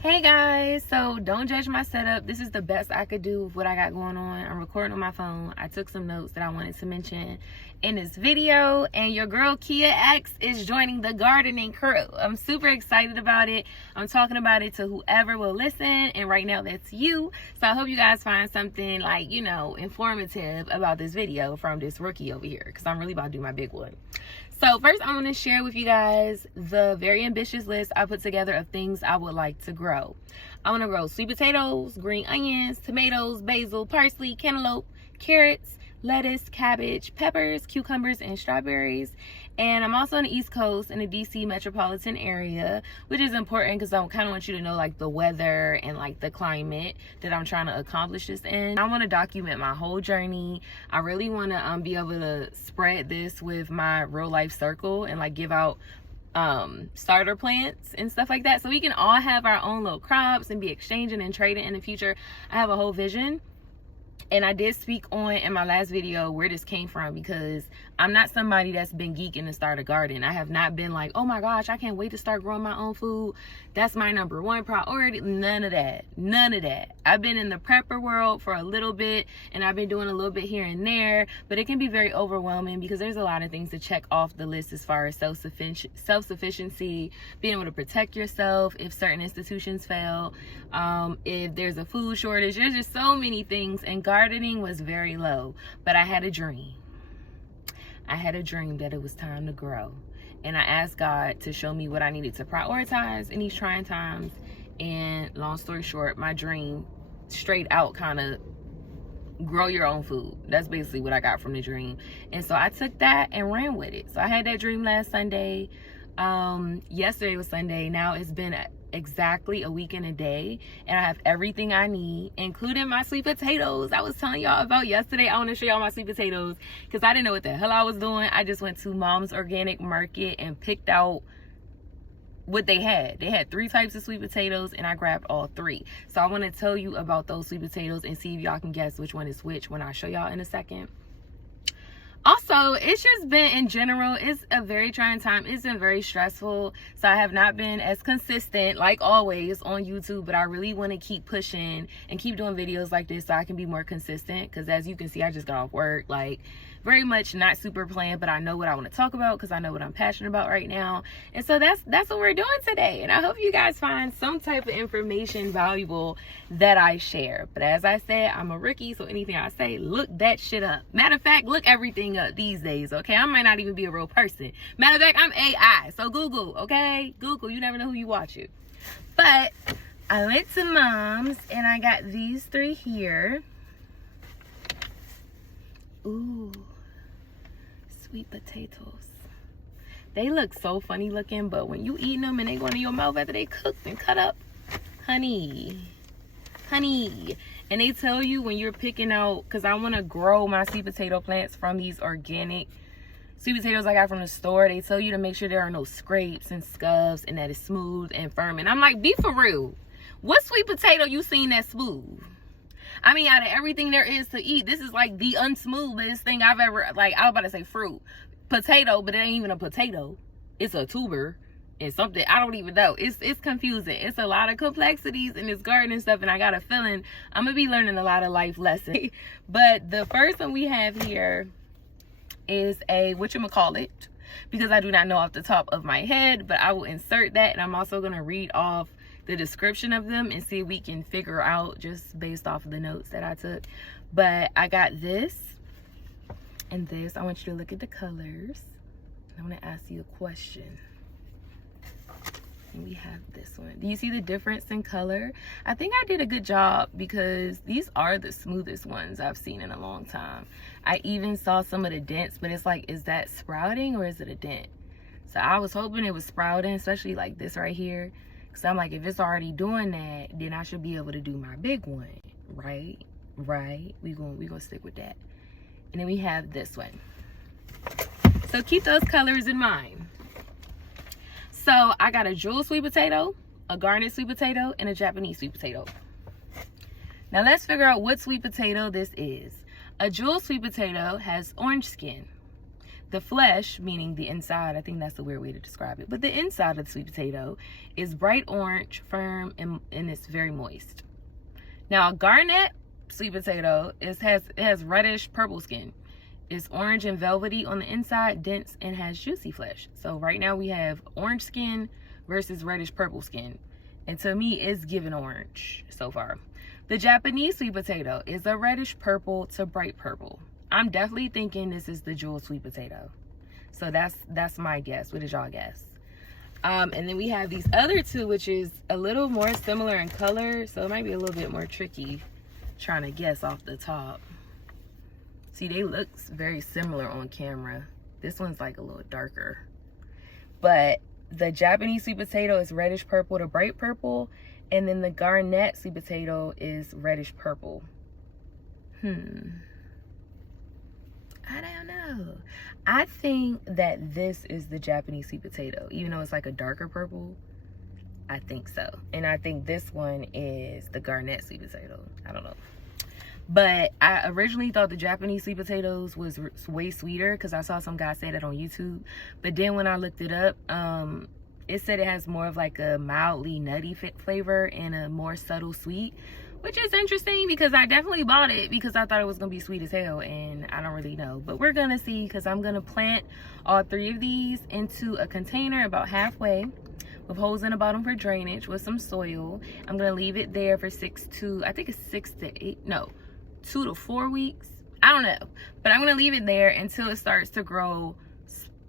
Hey guys, so don't judge my setup. This is the best I could do with what I got going on. I'm recording on my phone. I took some notes that I wanted to mention in this video, and your girl Kia X is joining the gardening crew. I'm super excited about it. I'm talking about it to whoever will listen, and right now that's you. So I hope you guys find something like, informative about this video from this rookie over here, because I'm really about to do my big one. So first I want to share with you guys the very ambitious list I put together of things I would like to grow. I want to grow sweet potatoes, green onions, tomatoes, basil, parsley, cantaloupe, carrots, lettuce, cabbage, peppers, cucumbers, and strawberries. And I'm also on the East Coast in the DC metropolitan area, which is important because I kind of want you to know like the weather and like the climate that I'm trying to accomplish this in. I want to document my whole journey. I really want to be able to spread this with my real life circle and like give out starter plants and stuff like that, so we can all have our own little crops and be exchanging and trading in the future. I have a whole vision. And I did speak on in my last video where this came from, because I'm not somebody that's been geeking to start a garden. I have not been like, oh my gosh, I can't wait to start growing my own food. That's my number one priority. None of that. None of that. I've been in the prepper world for a little bit, and I've been doing a little bit here and there, but it can be very overwhelming because there's a lot of things to check off the list as far as self-sufficiency, being able to protect yourself if certain institutions fail, if there's a food shortage. There's just so many things, and gardening was very low, but I had a dream. I had a dream that it was time to grow, and I asked God to show me what I needed to prioritize in these trying times. And long story short, my dream straight out kind of grow your own food. That's basically what I got from the dream. And so I took that and ran with it. So I had that dream last Sunday. Yesterday was Sunday. Now it's been exactly a week and a day, and I have everything I need, including my sweet potatoes I was telling y'all about yesterday. I want to show y'all my sweet potatoes because I didn't know what the hell I was doing. I just went to Mom's Organic Market and picked out what they had. They had 3 types of sweet potatoes, and I grabbed all 3. So I want to tell you about those sweet potatoes and see if y'all can guess which one is which when I show y'all in a second. Also, it's just been, in general, it's a very trying time. It's been very stressful, so I have not been as consistent like always on YouTube, but I really want to keep pushing and keep doing videos like this so I can be more consistent, because as you can see, I just got off work. Like, very much not super planned, but I know what I want to talk about because I know what I'm passionate about right now. And so that's what we're doing today, and I hope you guys find some type of information valuable that I share. But as I said, I'm a rookie, so anything I say, look that shit up. Matter of fact, look everything up these days, okay? I might not even be a real person. Matter of fact, I'm AI, so Google, okay? Google, you never know who you watching. But I went to Mom's and I got these 3 here. Ooh, sweet potatoes. They look so funny looking, but when you eating them and they go into your mouth after they cooked and cut up, honey. And they tell you when you're picking out, because I want to grow my sweet potato plants from these organic sweet potatoes I got from the store. They tell you to make sure there are no scrapes and scuffs and that it's smooth and firm. And I'm like, be for real. What sweet potato you seen that smooth? I mean, out of everything there is to eat, this is like the unsmoothest thing I've ever, like, I was about to say fruit. Potato, but it ain't even a potato. It's a tuber and something. I don't even know. It's confusing. It's a lot of complexities in this garden and stuff, and I got a feeling I'm going to be learning a lot of life lessons. But the first one we have here is a whatchamacallit, because I do not know off the top of my head, but I will insert that, and I'm also going to read off the description of them and see if we can figure out just based off of the notes that I took. But I got this and this. I want you to look at the colors. I want to ask you a question. And we have this one. Do you see the difference in color? I think I did a good job because these are the smoothest ones I've seen in a long time. I even saw some of the dents, but it's like, is that sprouting or is it a dent? So I was hoping it was sprouting, especially like this right here. So I'm like, if it's already doing that, then I should be able to do my big one, right? We gonna stick with that. And then we have this one. So keep those colors in mind. So I got a jewel sweet potato, a garnet sweet potato, and a Japanese sweet potato. Now let's figure out what sweet potato this is. A jewel sweet potato has orange skin. The flesh, meaning the inside, I think that's the weird way to describe it, but the inside of the sweet potato is bright orange, firm, and it's very moist. Now, a garnet sweet potato has reddish purple skin. It's orange and velvety on the inside, dense, and has juicy flesh. So right now we have orange skin versus reddish purple skin. And to me, it's giving orange so far. The Japanese sweet potato is a reddish purple to bright purple. I'm definitely thinking this is the jewel sweet potato. So that's my guess. What is y'all guess? And then we have these other two, which is a little more similar in color. So it might be a little bit more tricky trying to guess off the top. See, they look very similar on camera. This one's like a little darker. But the Japanese sweet potato is reddish purple to bright purple. And then the garnet sweet potato is reddish purple. I don't know. I think that this is the Japanese sweet potato. Even though it's like a darker purple, I think so. And I think this one is the garnet sweet potato. I don't know. But I originally thought the Japanese sweet potatoes was way sweeter because I saw some guy say that on YouTube. But then when I looked it up, it said it has more of like a mildly nutty flavor and a more subtle sweet, which is interesting because I definitely bought it because I thought it was going to be sweet as hell, and I don't really know. But we're going to see because I'm going to plant all three of these into a container about halfway with holes in the bottom for drainage with some soil. I'm going to leave it there for 2 to 4 weeks. I don't know. But I'm going to leave it there until it starts to grow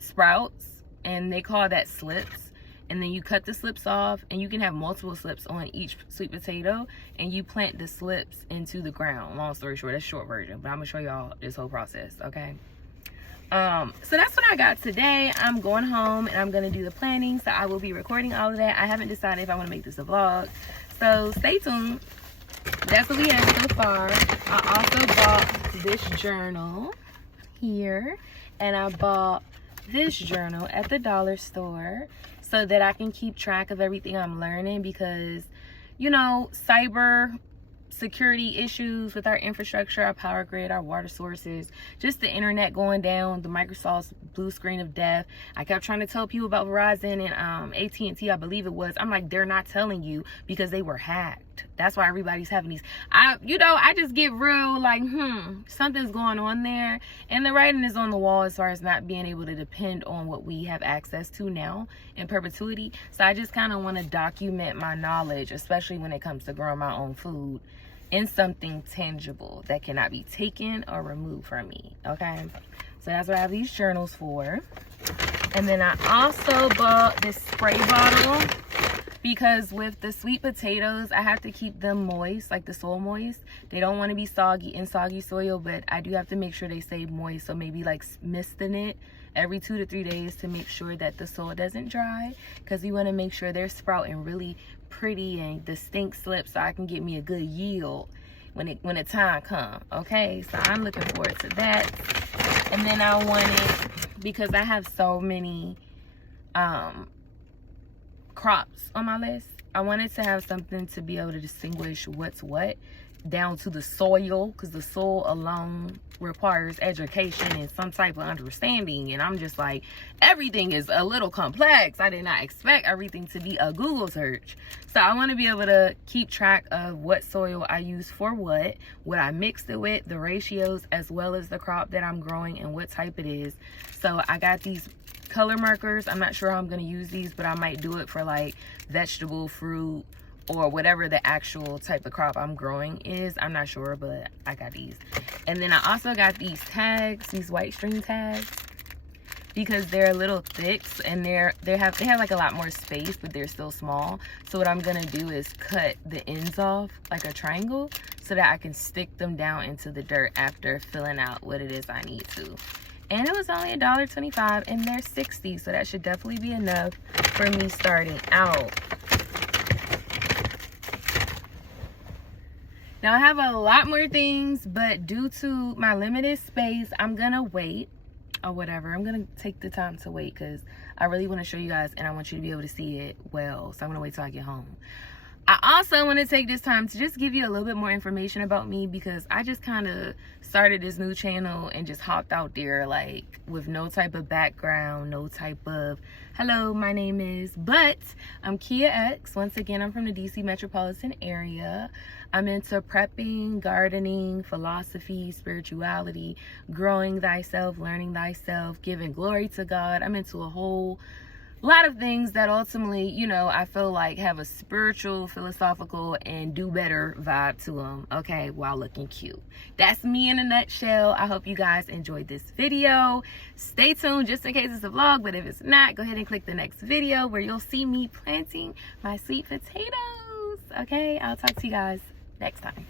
sprouts, and they call that slips. And then you cut the slips off, and you can have multiple slips on each sweet potato, and you plant the slips into the ground. Long story short, that's short version, but I'm gonna show y'all this whole process, okay? So that's what I got today. I'm going home and I'm gonna do the planning, so I will be recording all of that. I haven't decided if I want to make this a vlog, so stay tuned. That's what we have so far. I also bought this journal here, and I bought this journal at the dollar store so that I can keep track of everything I'm learning, because, you know, cyber security issues with our infrastructure, our power grid, our water sources, just the internet going down, the Microsoft's blue screen of death. I kept trying to tell people about Verizon and AT&T, I believe it was. I'm like, they're not telling you because they were hacked. That's why everybody's having these. I just get real like, something's going on there. And the writing is on the wall as far as not being able to depend on what we have access to now in perpetuity. So I just kind of want to document my knowledge, especially when it comes to growing my own food, in something tangible that cannot be taken or removed from me, okay? So that's what I have these journals for. And then I also bought this spray bottle because with the sweet potatoes, I have to keep them moist, like the soil moist. They don't want to be soggy in soggy soil, but I do have to make sure they stay moist. So maybe like misting it every 2 to 3 days to make sure that the soil doesn't dry, because we want to make sure they're sprouting really pretty and distinct slips so I can get me a good yield when the time comes, okay? So I'm looking forward to that. And then I wanted, because I have so many crops on my list, I wanted to have something to be able to distinguish what's what down to the soil, because the soil alone requires education and some type of understanding, and I'm just like, everything is a little complex. I did not expect everything to be a Google search. So I want to be able to keep track of what soil I use for what I mixed it with, the ratios, as well as the crop that I'm growing and what type it is. So I got these color markers. I'm not sure how I'm going to use these, but I might do it for like vegetable, fruit, or whatever the actual type of crop I'm growing is. I'm not sure, but I got these. And then I also got these tags, these white string tags, because they're a little thick and they have like a lot more space, but they're still small. So what I'm gonna do is cut the ends off like a triangle so that I can stick them down into the dirt after filling out what it is I need to. And it was only $1.25 and they're 60, so that should definitely be enough for me starting out. Now I have a lot more things, but due to my limited space, I'm gonna wait or whatever. I'm gonna take the time to wait because I really want to show you guys and I want you to be able to see it well. So I'm gonna wait till I get home. I also want to take this time to just give you a little bit more information about me, because I just kind of started this new channel and just hopped out there like with no type of background, no type of hello, my name is, but I'm Kia X. Once again, I'm from the DC metropolitan area. I'm into prepping, gardening, philosophy, spirituality, growing thyself, learning thyself, giving glory to God. I'm into a whole lot of things that ultimately, you know, I feel like have a spiritual, philosophical, and do better vibe to them, okay, while looking cute. That's me in a nutshell. I hope you guys enjoyed this video. Stay tuned just in case it's a vlog, but if it's not, go ahead and click the next video where you'll see me planting my sweet potatoes, okay? I'll talk to you guys next time.